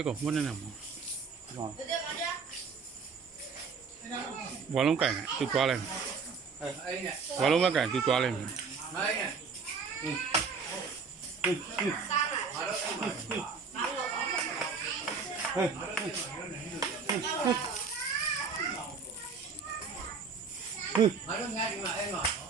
အဲ့ကောင်မနဲ့နဲ့မှာဝါလုံးကင်တယ်သူသွားလိုက်မယ်ဝါလုံးမကင်သူသွားလိုက်မယ်Hãy subscribe cho kênh Ghiền Mì Gõ để không bỏ lỡ